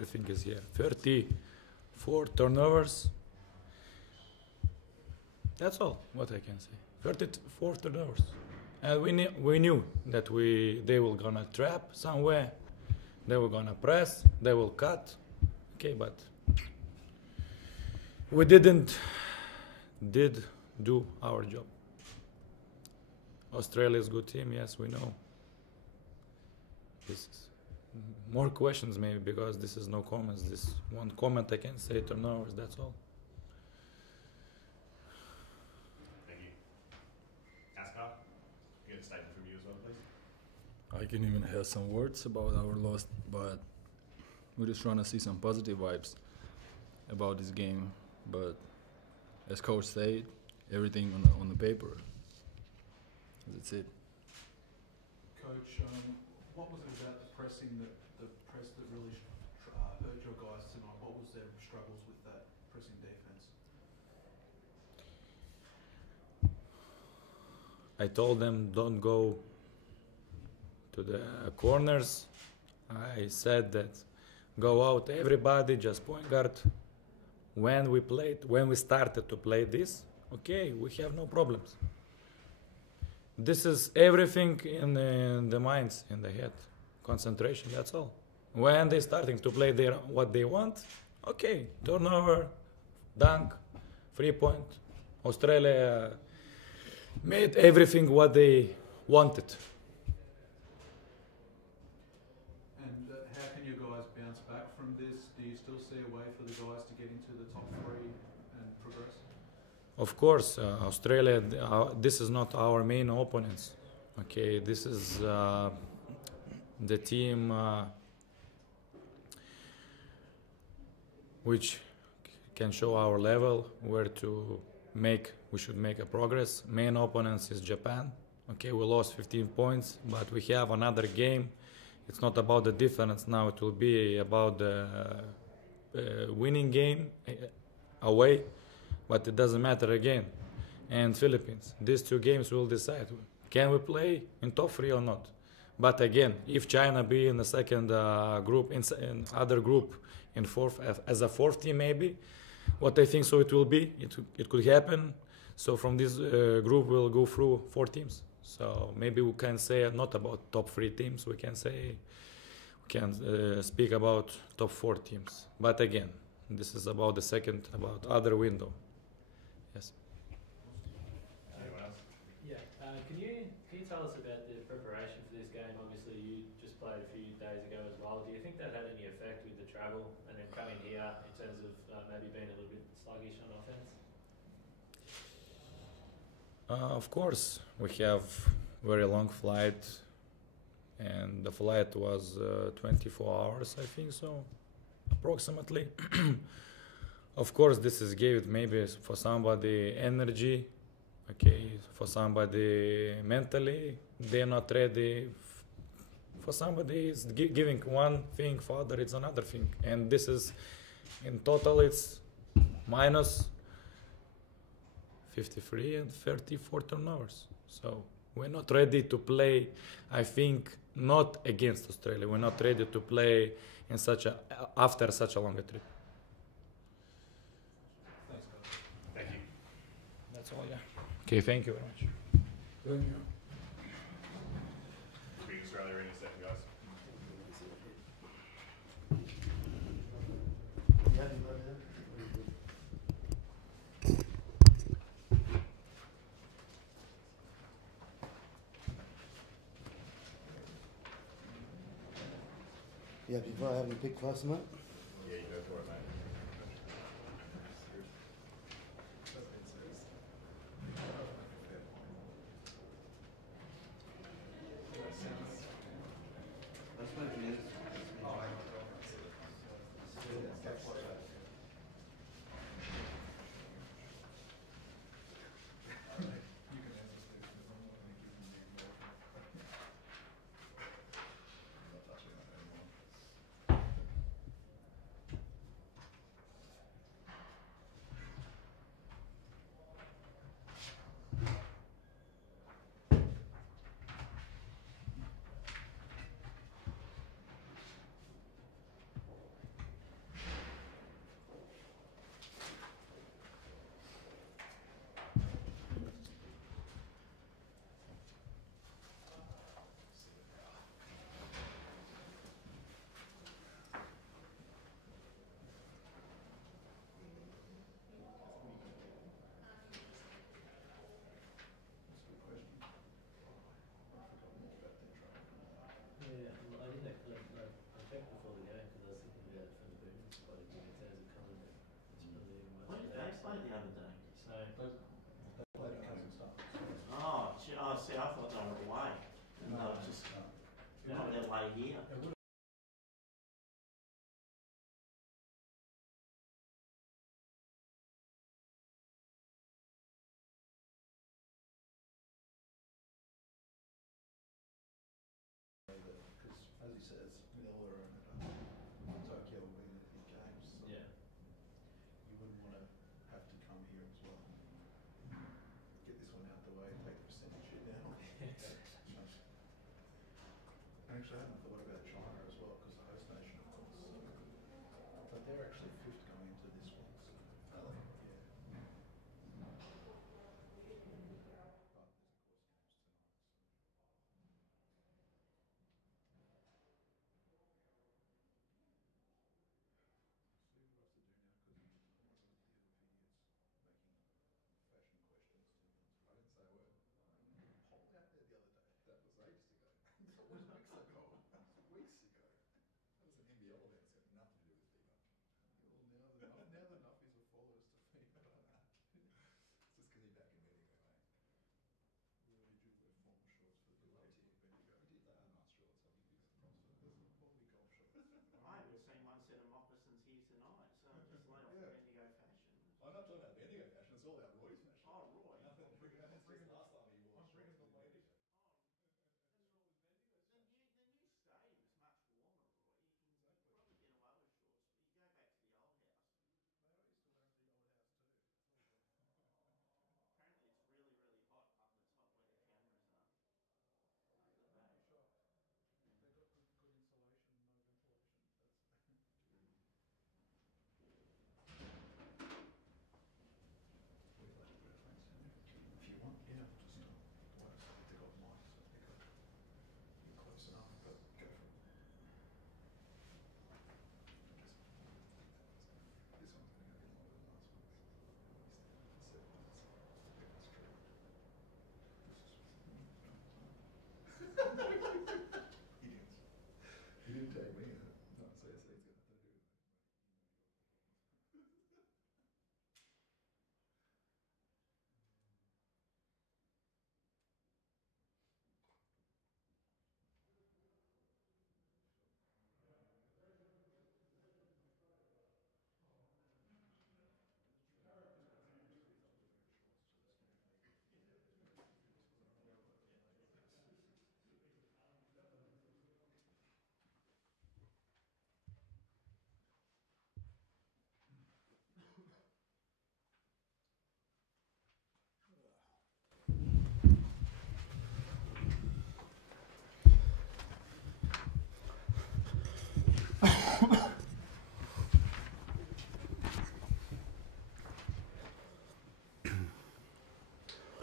everything is here. 34 turnovers. That's all what I can say. 34 turnovers. And we knew that they were gonna trap somewhere, they were gonna press, they will cut. Okay, but we did do our job. Australia is a good team, yes, we know. This is more questions maybe because this is no comments. This one comment I can say, turnovers, that's all. Thank you. Askar, get a statement from you as well, please. I can even have some words about our loss, but we're just trying to see some positive vibes about this game. But as coach said, everything on the paper. That's it. Coach, what was it about the pressing the press that really hurt your guys tonight? What was their struggles with that pressing defense? I told them don't go to the corners. I said that go out everybody, just point guard. When we started to play this, okay, we have no problems. This is everything in the minds, in the head, concentration, that's all. When they're starting to play what they want, okay, turnover, dunk, 3-point. Australia made everything what they wanted. And how can you guys bounce back from this? Do you still see a way for the guys to get into the top 3 and progress? Of course, Australia, this is not our main opponents. Okay, this is the team which can show our level, where we should make a progress. Main opponents is Japan. Okay, we lost 15 points, but we have another game. It's not about the difference now, it will be about the winning game away. But it doesn't matter again. And Philippines, these 2 games will decide, can we play in top 3 or not? But again, if China be in the second group, in other group, in fourth, as a 4th team maybe, what I think so it will be, it could happen. So from this group we'll go through 4 teams. So maybe we can say not about top 3 teams, we can speak about top 4 teams. But again, this is about the second, about other window. Yes. Anyone else? Yeah. Can you tell us about the preparation for this game? Obviously, you just played a few days ago as well. Do you think that had any effect with the travel and then coming here in terms of maybe being a little bit sluggish on offense? Of course, we have very long flight, and the flight was 24 hours, I think so, approximately. Of course, this is gave maybe for somebody energy, okay, for somebody mentally, they're not ready. For somebody, it's giving one thing, for other, it's another thing. And this is, in total, it's minus 53 and 34 turnovers. So we're not ready to play, I think, not against Australia. We're not ready to play in after such a long trip. Thanks, guys. Thank you. That's all, yeah. Okay, thank you very much. Thank you. Bring Australia in a second, guys. Yeah, before I have a big question, mate. Yeah, you go for it, mate. way, take the percentage shit down. Actually, I hadn't thought about China as well, because the host nation, of course. But they're actually fifth going into this one. So. Really? Yeah. But there's of course games tonight. So. See what I have to do now, because I'm not one of the other idiots making fashion questions to me. I didn't say a word. Poll out there the other day. That was ages ago. That was weeks ago. That was weeks ago. That was an NBL event. It's got nothing to do with FIBA. Well, now the nuffies are followers to FIBA. It's just because you're back in Bendigo, mate. Where did you wear formal shorts for the We loved you. Bendigo? You did. They are nice shorts. I'll give you some props for those. Quality golf shorts. I haven't seen one set of moccasins here tonight, so I'm just laid off Yeah. Bendigo fashion. I'm not talking about Bendigo fashion. It's all about Roy's fashion. Oh, Roy. Nothing. I'm bringing It's just the- last time he wore I'm shorts bringing the in ladies. Bendigo. The new stadium's much warmer, Roy. You can Exactly. probably get away with shorts, but you go back to the old house. Mate, I used to wear them at the old house too. Apparently it's really, really hot up the top where the cameras are. Up the back. Shot. They've got good insulation, no ventilation. That's We'd like to put our phones down there. if you want, yeah. Just well, they got mics, so they got you're close enough, but go for it. This one's going to go a bit longer than last one. At least 7 minutes. Yeah, that's true. Idiots. You didn't tag me in it. No, CSC's got nothing to do with it.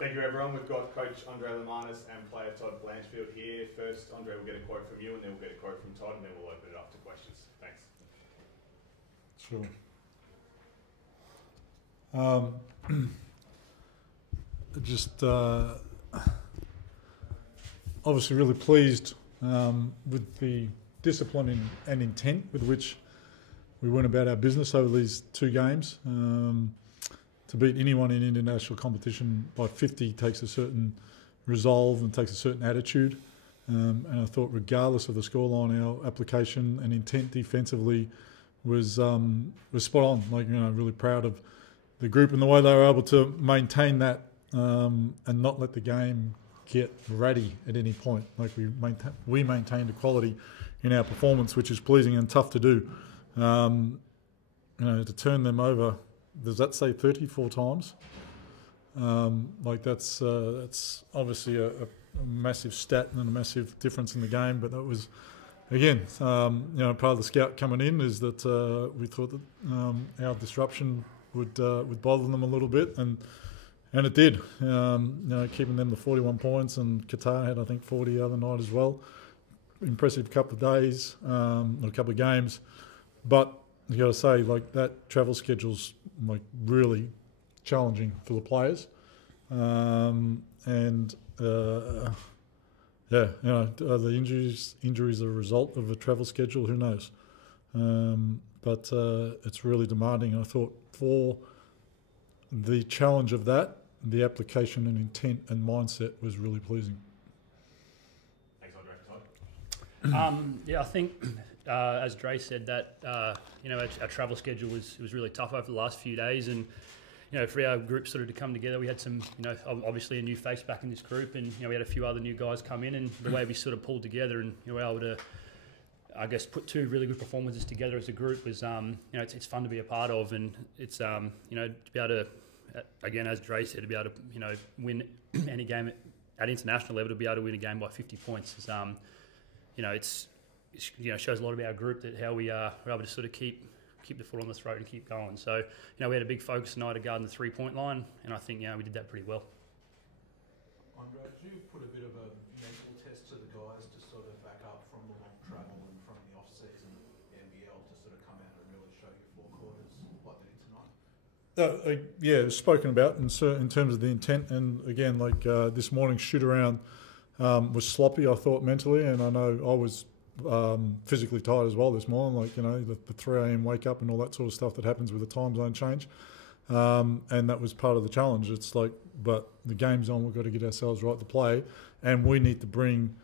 Thank you, everyone. We've got Coach Andre Lemanis and player Todd Blanchfield here. First, Andre will get a quote from you, and then we'll get a quote from Todd, and then we'll open it up to questions. Thanks. Sure. Just obviously really pleased with the discipline and intent with which we went about our business over these two games. To beat anyone in international competition by 50 takes a certain resolve and takes a certain attitude. And I thought regardless of the scoreline, our application and intent defensively was spot on. Like, you know, really proud of the group and the way they were able to maintain that and not let the game get ratty at any point. Like we maintained equality in our performance, which is pleasing and tough to do. You know, to turn them over, does that say 34 times? Like that's obviously a massive stat and a massive difference in the game. But that was, again, you know, part of the scout coming in is that we thought that our disruption would bother them a little bit, and it did. You know, keeping them to 41 points, and Qatar had I think 40 the other night as well. Impressive couple of days, or a couple of games, but you got to say, like, that travel schedule's like really challenging for the players, and yeah, you know, are the injuries are a result of a travel schedule? Who knows? But it's really demanding. And I thought for the challenge of that, the application and intent and mindset was really pleasing. Thanks, Andre. Todd? Yeah, I think as Dre said that you know, our travel schedule was really tough over the last few days, and you know, for our group sort of to come together, we had some, you know, obviously a new face back in this group, and you know, we had a few other new guys come in, and the way we sort of pulled together and you know, were able to, I guess, put two really good performances together as a group was, you know, it's fun to be a part of, and it's you know, to be able to again, as Dre said, to be able to win any game at international level, to be able to win a game by 50 points is, it's shows a lot about our group, that how we are able to sort of keep the foot on the throat and keep going. So we had a big focus tonight of guarding the 3-point line, and I think we did that pretty well. Andre, did you put a bit of a mental test to the guys to sort of back up from the long travel and from the off-season NBL to sort of come out and really show your four quarters like they did tonight? Yeah, spoken about in terms of the intent, and again, this morning's shoot around was sloppy, I thought, mentally, and I know I was physically tired as well this morning, the 3 a.m. wake up and all that sort of stuff that happens with the time zone change, and that was part of the challenge. It's but the game's on, we've got to get ourselves right to play, and we need to bring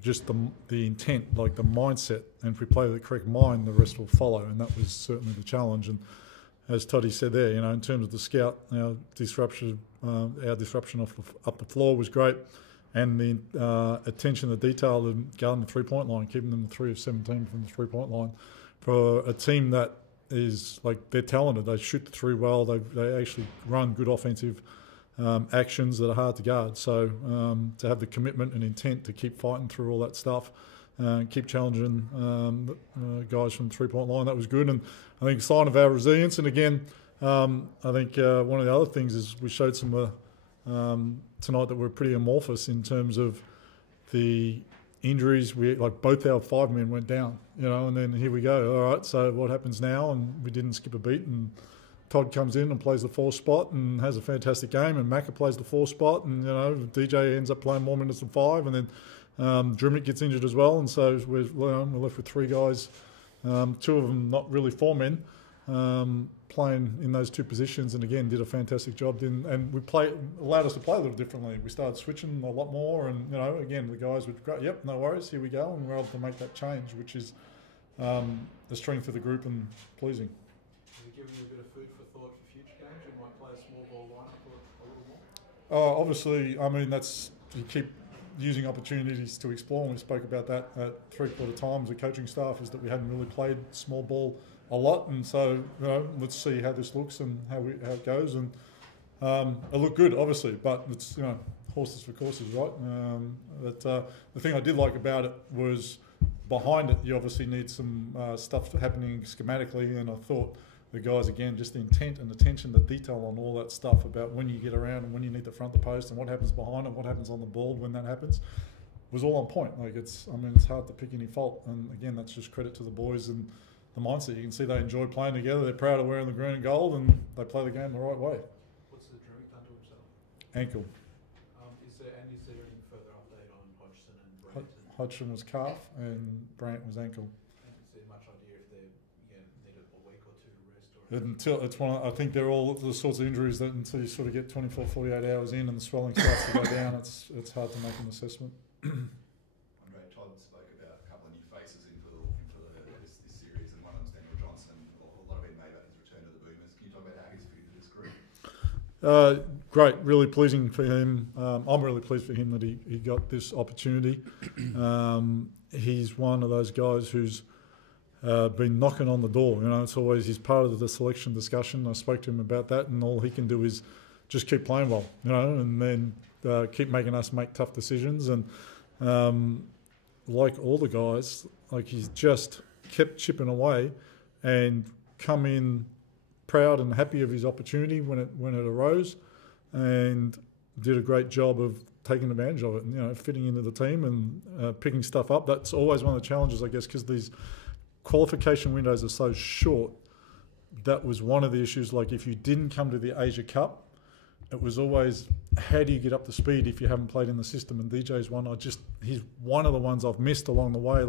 just the intent, the mindset, and if we play with the correct mind, the rest will follow, and that was certainly the challenge. And as Toddy said there, in terms of the scout, our disruption up the floor was great, and the attention to detail of guarding the 3-point line, keeping them 3 of 17 from the 3-point line. For a team that is they're talented, they shoot the 3 well, they actually run good offensive actions that are hard to guard. So to have the commitment and intent to keep fighting through all that stuff, keep challenging guys from the 3-point line, that was good. And I think a sign of our resilience. And again, I think one of the other things is we showed some tonight that were pretty amorphous in terms of the injuries. We both our 5 men went down, and then here we go. All right, so what happens now? And we didn't skip a beat. And Todd comes in and plays the 4 spot and has a fantastic game. And Macca plays the 4 spot, and DJ ends up playing more minutes than 5. And then Drimnick gets injured as well, and so we're left with 3 guys. 2 of them not really 4 men. Playing in those 2 positions, and again did a fantastic job. And allowed us to play a little differently. We started switching a lot more, and again the guys were great. Yep, no worries, here we go, and we're able to make that change, which is the strength of the group and pleasing. Has it given you a bit of food for thought for future games? You might play a small ball lineup a little more. Obviously, that's you keep using opportunities to explore, and we spoke about that at 3/4 times. The coaching staff is that we hadn't really played small ball a lot, and so let's see how this looks and how it goes. And it looked good, obviously, but it's horses for courses, right? But the thing I did like about it was behind it, you obviously need some stuff happening schematically, and I thought the guys, again, just the intent and attention to detail on all that stuff about when you get around and when you need to front the post and what happens behind it, what happens on the ball when that happens, was all on point. It's hard to pick any fault, and again, that's just credit to the boys and the mindset. You can see they enjoy playing together. They're proud of wearing the green and gold, and they play the game the right way. What's the Drimnick done to himself? Ankle. Is there any further update on Hodgson and Brandt? Hodgson was calf, and Brandt was ankle. And is there much idea if they needed a week or 2 to rest? Or It's I think they're all the sorts of injuries that until you sort of get 24, 48 hours in and the swelling starts to go down, it's hard to make an assessment. Andre, Todd spoke about a couple of new faces into this series, and one of them's Daniel Johnson. A lot of it made about his return to the Boomers. Can you talk about how he's fitted into this group? Great, really pleasing for him. I'm really pleased for him that he got this opportunity. He's one of those guys who's been knocking on the door. He's part of the selection discussion. I spoke to him about that, and all he can do is just keep playing well, and then keep making us make tough decisions. And like all the guys, he's just kept chipping away and come in proud and happy of his opportunity when it arose, and did a great job of taking advantage of it and fitting into the team and picking stuff up. That's always one of the challenges, I guess, because these qualification windows are so short. That was one of the issues. If you didn't come to the Asia Cup, it was always, how do you get up to speed if you haven't played in the system? And DJ's one. He's one of the ones I've missed along the way.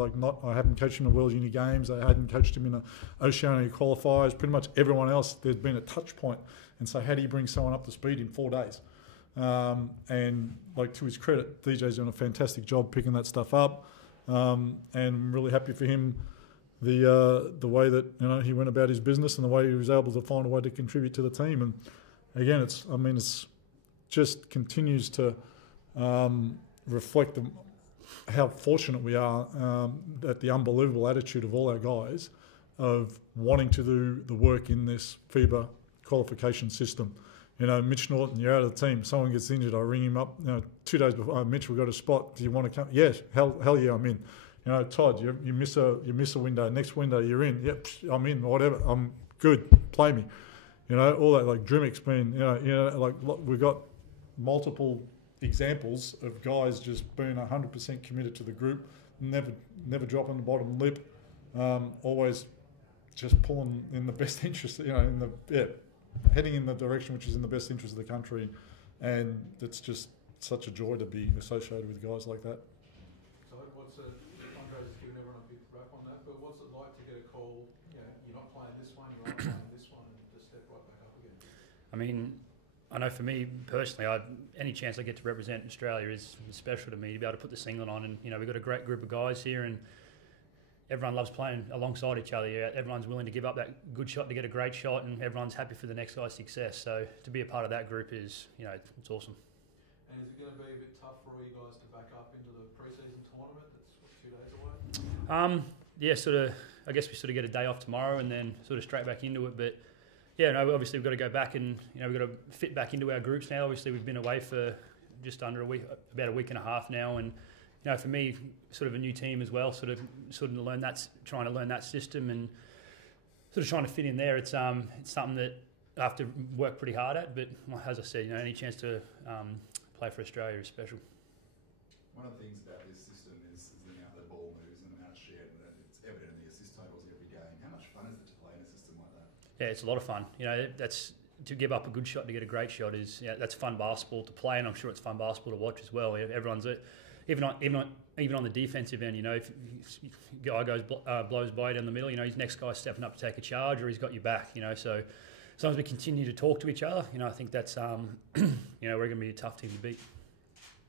I haven't coached him in the World Uni Games. I hadn't coached him in the Oceania Qualifiers. Pretty much everyone else, there's been a touch point. And so how do you bring someone up to speed in 4 days? And to his credit, DJ's doing a fantastic job picking that stuff up. And I'm really happy for him, the way that he went about his business and the way he was able to find a way to contribute to the team. And again, it's just continues to reflect how fortunate we are at the unbelievable attitude of all our guys of wanting to do the work in this FIBA qualification system. Mitch Norton, you're out of the team. Someone gets injured, I ring him up. 2 days before, Mitch, we've got a spot. Do you want to come? Yes, hell yeah, I'm in. Todd, you miss a window. Next window, you're in. Yep, I'm in. Whatever, I'm good. Play me. All that, like Drimmick's been. Like we've got multiple examples of guys just being 100% committed to the group, never dropping the bottom lip, always just pulling in the best interest. Heading in the direction which is in the best interest of the country, and it's just such a joy to be associated with guys like that. So Andre's given everyone a big rap on that, but what's it like to get a call, you're not playing this one, you aren't playing this one, and just step right back up again? I mean, I know for me personally, any chance I get to represent Australia is special to me, to be able to put the singlet on, and we've got a great group of guys here, and everyone loves playing alongside each other. Everyone's willing to give up that good shot to get a great shot, and everyone's happy for the next guy's success. So to be a part of that group is, it's awesome. And is it going to be a bit tough for all you guys to back up into the pre-season tournament that's 2 days away? Yeah, I guess we sort of get a day off tomorrow and then sort of straight back into it. But yeah, no, obviously we've got to go back and we've got to fit back into our groups now. Obviously we've been away for just under a week, about a week and a half now, and for me, sort of a new team as well, sort of trying to learn that system and sort of trying to fit in there. It's something that I have to work pretty hard at. But as I said, any chance to play for Australia is special. One of the things about this system is the amount the ball moves and the amount shared, and it's evident in the assist totals every game. How much fun is it to play in a system like that? Yeah, it's a lot of fun. That's to give up a good shot to get a great shot is that's fun basketball to play, and I'm sure it's fun basketball to watch as well. Everyone's even on the defensive end, if guy goes blows by down the middle, his next guy's stepping up to take a charge, or he's got your back, So as long as we continue to talk to each other, I think that's we're going to be a tough team to beat.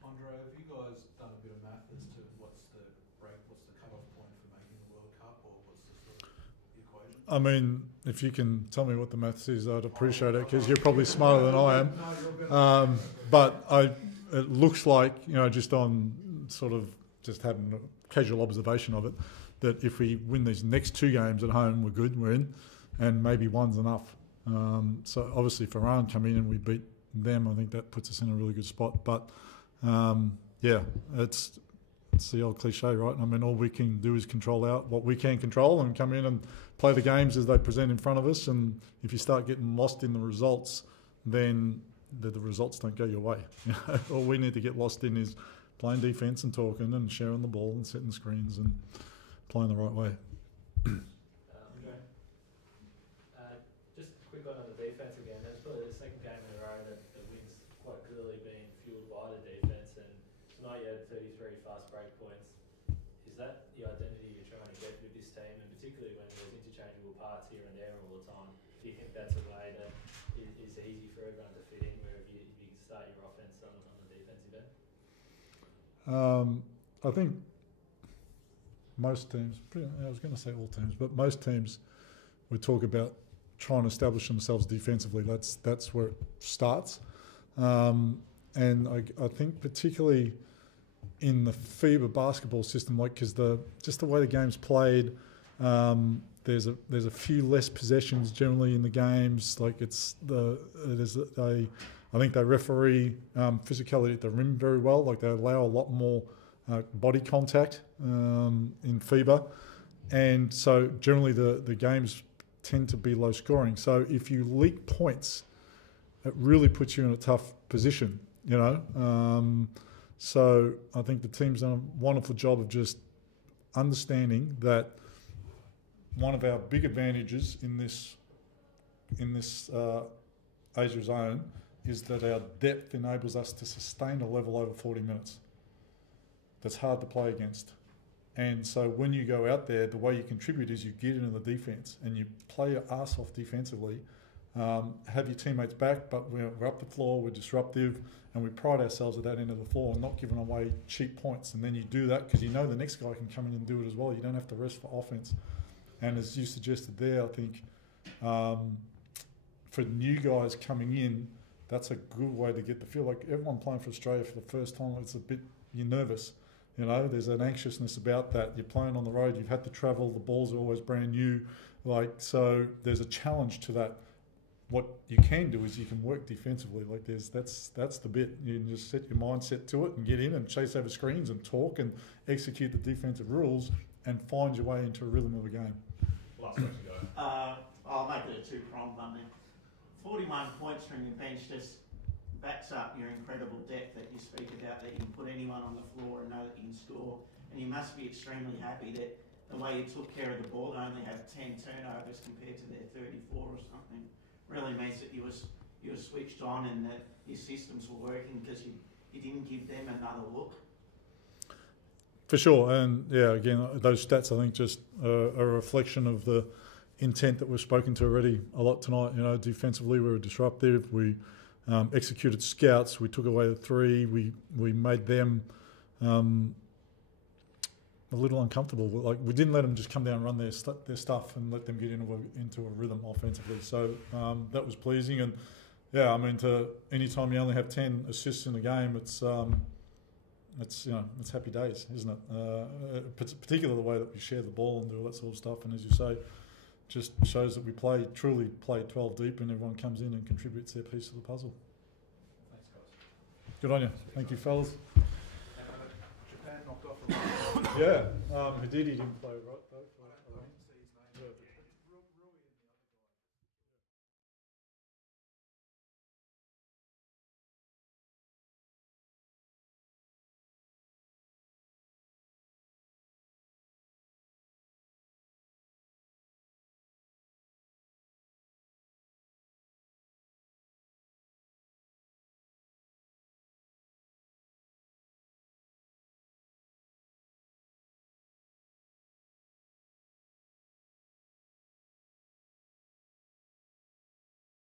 Andre, have you guys done a bit of math as to what's the cut-off point for making the World Cup, or what's the sort of equation? I mean, if you can tell me what the maths is, I'd appreciate it, because you're probably smarter than I am. But it looks like, just on sort of just having a casual observation of it, that if we win these next 2 games at home, we're good, we're in, and maybe one's enough. So obviously if Iran come in and we beat them, I think that puts us in a really good spot. But it's the old cliche, right? I mean, all we can do is control what we can control and come in and play the games as they present in front of us. And if you start getting lost in the results, then the results don't go your way. All we need to get lost in is playing defence and talking and sharing the ball and setting screens and playing the right way. Just a quick one on the defence again. That's probably the second game in a row that the wins quite clearly being fuelled by the defence, and tonight you had 33 fast break points. Is that the identity you're trying to get with this team, and particularly when there's interchangeable parts here and there all the time? Do you think that's a way that is easy for everyone to fit in, where if you start your offence on the defensive end? I think most teams, I was going to say all teams, but most teams would talk about trying to establish themselves defensively. That's where it starts. And I think particularly in the FIBA basketball system, because just the way the game's played, there's a few less possessions generally in the games. I think they referee physicality at the rim very well. Like they allow a lot more body contact in FIBA, and so generally the games tend to be low scoring. So if you leak points, it really puts you in a tough position. So I think the team's done a wonderful job of just understanding that one of our big advantages in this Asia zone is that our depth enables us to sustain a level over 40 minutes. That's hard to play against. And so when you go out there, the way you contribute is you get into the defence and you play your ass off defensively, have your teammates back, but we're up the floor, we're disruptive, and we pride ourselves at that end of the floor and not giving away cheap points. And then you do that because you know the next guy can come in and do it as well. You don't have to rest for offence. And as you suggested there, I think for new guys coming in, that's a good way to get the feel. Like everyone playing for Australia for the first time, you're nervous. There's an anxiousness about that. You're playing on the road, you've had to travel, the balls are always brand new. So there's a challenge to that. what you can do is you can work defensively. Like that's the bit. You can just set your mindset to it and get in and chase over screens and talk and execute the defensive rules and find your way into a rhythm of a game. Last question, go. I'll make it a two-pronged one then. 41 points from your bench just backs up your incredible depth that you speak about, that you can put anyone on the floor and know that you can score. And you must be extremely happy that the way you took care of the ball and only have 10 turnovers compared to their 34 or something really means that you were switched on and that your systems were working because you didn't give them another look. For sure, and yeah, again, those stats I think just are a reflection of the intent that we've spoken to already a lot tonight. You know, defensively we were disruptive. We executed scouts. We took away the three. We made them a little uncomfortable. Like we didn't let them just come down and run their stuff and let them get into a rhythm offensively. So that was pleasing. And yeah, I mean, any time you only have 10 assists in a game, it's happy days, isn't it? Particularly the way that we share the ball and do all that sort of stuff. And as you say, just shows that we truly play 12 deep, and everyone comes in and contributes their piece of the puzzle. Thanks, guys. Good on you. Thank you, fellas. Japan knocked off. Yeah, Hadidi didn't play, right?